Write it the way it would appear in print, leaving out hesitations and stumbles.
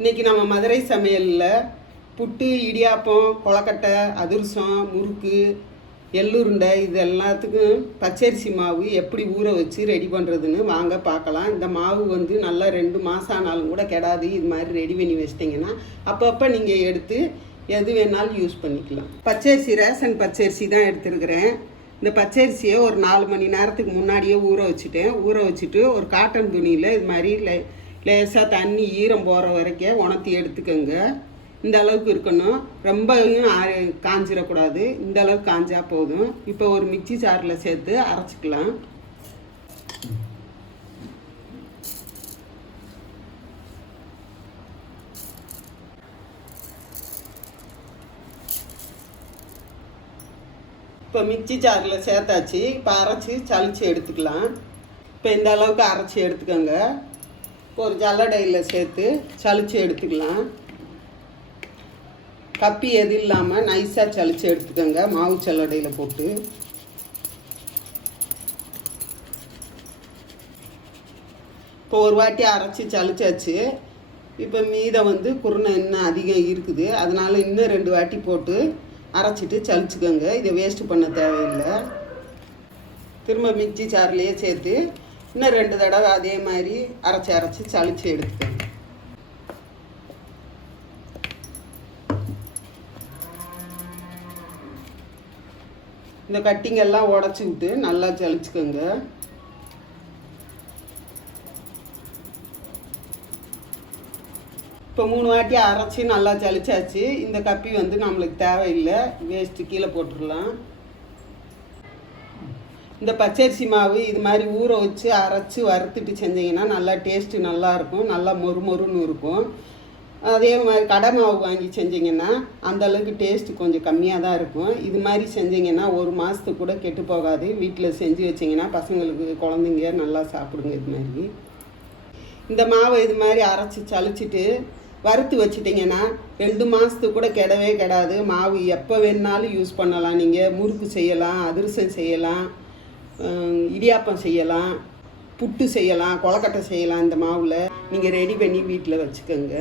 இன்றைக்கி நம்ம மதுரை சமையலில் புட்டு, இடியாப்பம், கொழக்கட்டை, அதிரசம், முறுக்கு, எள்ளுருண்டை இது எல்லாத்துக்கும் பச்சரிசி மாவு எப்படி ஊற வச்சு ரெடி பண்ணுறதுன்னு வாங்க பார்க்கலாம். இந்த மாவு வந்து நல்லா 2 மாதம் ஆனாலும் கூட கெடாது. இது மாதிரி ரெடி பண்ணி வச்சிட்டிங்கன்னா அப்பப்போ நீங்கள் எடுத்து எது வேணாலும் யூஸ் பண்ணிக்கலாம். பச்சரிசி ரேஷன் பச்சரிசி தான் எடுத்துருக்கிறேன். இந்த பச்சரிசியை ஒரு 4 மணி நேரத்துக்கு முன்னாடியே ஊற வச்சுட்டேன். ஊற வச்சுட்டு ஒரு காட்டன் துணியில் இது மாதிரி லேசாக தண்ணி ஈரம் போகிற வரைக்கும் உணர்த்தி எடுத்துக்கோங்க. இந்த அளவுக்கு இருக்கணும், ரொம்பவும் காஞ்சிடக்கூடாது. இந்த அளவுக்கு காஞ்சா போதும். இப்போ ஒரு மிக்சி ஜாரில் சேர்த்து அரைச்சிக்கலாம். இப்போ மிக்சி ஜாரில் சேர்த்தாச்சு. இப்போ அரைச்சி சளிச்சு எடுத்துக்கலாம். இப்போ இந்த அளவுக்கு அரைச்சி எடுத்துக்கோங்க. ஒரு ஜல்லடையில் சேர்த்து சளிச்சு எடுத்துக்கலாம். கப்பி எது இல்லாமல் நைஸாக சளிச்சு எடுத்துக்கோங்க. மாவு ஜல்லடையில் போட்டு இப்போ ஒரு வாட்டி அரைச்சி சளிச்சாச்சு. இப்போ மீதம் வந்து குருணை இன்னும் அதிகம் இருக்குது, அதனால் இன்னும் 2 வாட்டி போட்டு அரைச்சிட்டு சளிச்சுக்கோங்க. இதை வேஸ்ட்டு பண்ண தேவையில்லை. திரும்ப மிக்சி சாறுலேயே சேர்த்து இன்னும் 2 தடவை அதே மாதிரி அரைச்சி சளிச்சு எடுத்துக்கோங்க. இந்த கட்டிங்கெல்லாம் உடச்சி விட்டு நல்லா சளிச்சுக்கோங்க. இப்போ 3 வாட்டி அரைச்சி நல்லா சளிச்சாச்சு. இந்த கப்பி வந்து நம்மளுக்கு தேவையில்லை, வேஸ்ட்டு கீழே போட்டுடலாம். இந்த பச்சரிசி மாவு இது மாதிரி ஊற வச்சு அரைச்சி வறுத்துட்டு செஞ்சிங்கன்னா நல்லா டேஸ்ட்டு நல்லாயிருக்கும், நல்லா மொறுமொறுன்னு இருக்கும். அதே மாதிரி கடை மாவு வாங்கி செஞ்சிங்கன்னா அந்தளவுக்கு டேஸ்ட்டு கொஞ்சம் கம்மியாக தான் இருக்கும். இது மாதிரி செஞ்சிங்கன்னா 1 மாதத்துக்கு கூட கெட்டு போகாது. வீட்டில் செஞ்சு வச்சிங்கன்னா பசங்களுக்கு, குழந்தைங்க நல்லா சாப்பிடுங்க. இது மாதிரி இந்த மாவை இது மாதிரி அரைச்சி சளிச்சிட்டு வறுத்து வச்சிட்டிங்கன்னா 2 மாதத்துக்கு கூட கெடவே கெடாது. மாவு எப்போ வேணுனாலும் யூஸ் பண்ணலாம். நீங்கள் முறுக்கு செய்யலாம், அதிரசம் செய்யலாம், இடியாப்பம் செய்யலாம், புட்டு செய்யலாம், கொழக்கட்டை செய்யலாம். இந்த மாவில் நீங்கள் ரெடி பண்ணி வீட்டில் வச்சுக்கோங்க.